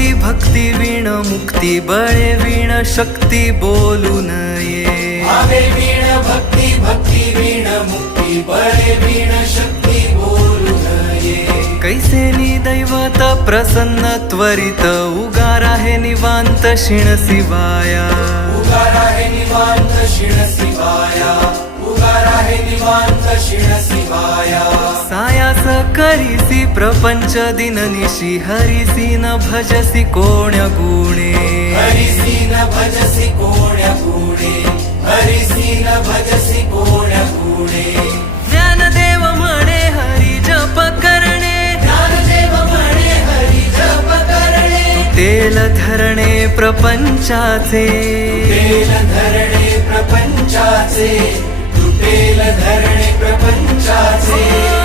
भक्ती भक्ती वीण मुक्ती बळे वीण शक्ती बोलू नये भावे वीण भक्ती भक्ती वीण मुक्ती बळे वीण शक्ती बोलू नये कैसे दैवत प्रसन्न त्वरित उगार आहे निवांत शिण शिवाया उगार आहे निवांत शिण शिवाया उगार आहे निवांत शिण शिवाया सायास करीसी प्रपंच दिननिशी हरिसी न भजसी कोण्या गुणे हरिसी न भजसी कोण्या गुणे हरिसी न भजसी कोण्या गुणे ज्ञानदेव म्हणे हरी जप करणे ज्ञानदेव म्हणे हरी जप करणे तेल धरणे प्रपंचाचे तुटेल धरणे प्रपंचाचे तुटेल धरणे प्रपंचाचे